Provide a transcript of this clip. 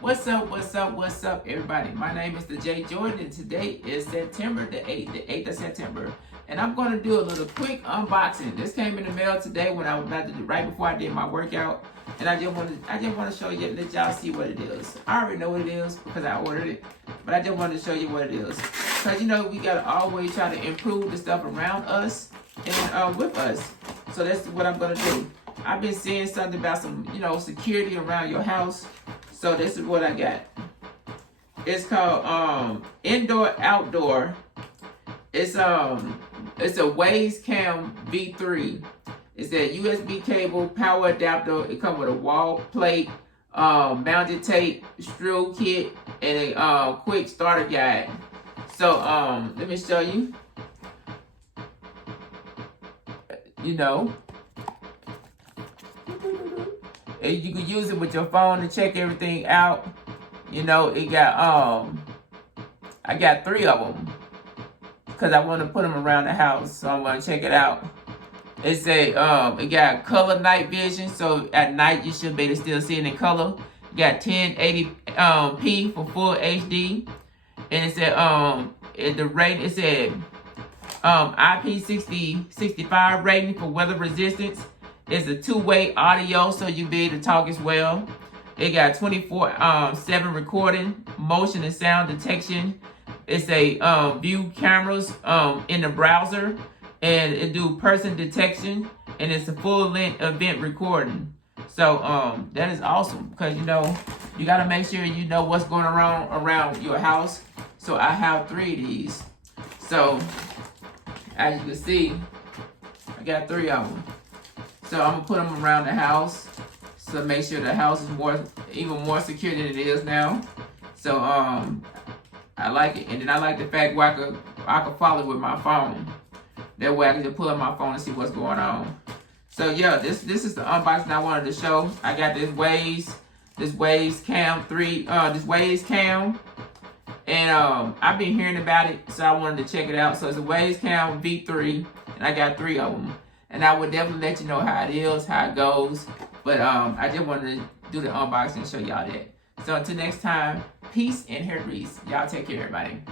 What's up, everybody? My name is ThejJordan, and today is September the 8th, the 8th of September. And I'm going to do a little quick unboxing. This came in the mail today when I was about to do, right before I did my workout. And I just want to show you, let y'all see what it is. I already know what it is because I ordered it, but I just wanted to show you what it is. Because, you know, we got to always try to improve the stuff around us and with us. So that's what I'm going to do. I've been seeing something about some, security around your house. So this is what I got. It's called Indoor Outdoor. It's a Waze Cam V3. It's a USB cable, power adapter. It comes with a wall plate, mounted tape, screw kit, and a quick starter guide. So let me show you. You can use it with your phone to check everything out. It got I got 3 of them because I want to put them around the house, so I'm gonna check it out. It got color night vision, so at night you should be able to still see it in color. It got 1080p for full HD, and it said it said IP65 rating for weather resistance. It's a 2-way audio, so you'll be able to talk as well. It got 24/7 recording, motion and sound detection. It's a view cameras in the browser, and it do person detection, and it's a full-length event recording. So that is awesome because you got to make sure you know what's going on around your house. So I have 3 of these. So as you can see, I got 3 of them. So I'm gonna put them around the house, so make sure the house is even more secure than it is now. So I like it, and then I like the fact where I could follow it with my phone. That way I can just pull up my phone and see what's going on. So yeah, this is the unboxing I wanted to show. I got this Waze Cam 3, this Waze Cam, and I've been hearing about it, so I wanted to check it out. So it's a Waze Cam V3, and I got 3 of them. And I would definitely let you know how it is, how it goes. But I just wanted to do the unboxing and show y'all that. So until next time, peace and hair grease. Y'all take care, everybody.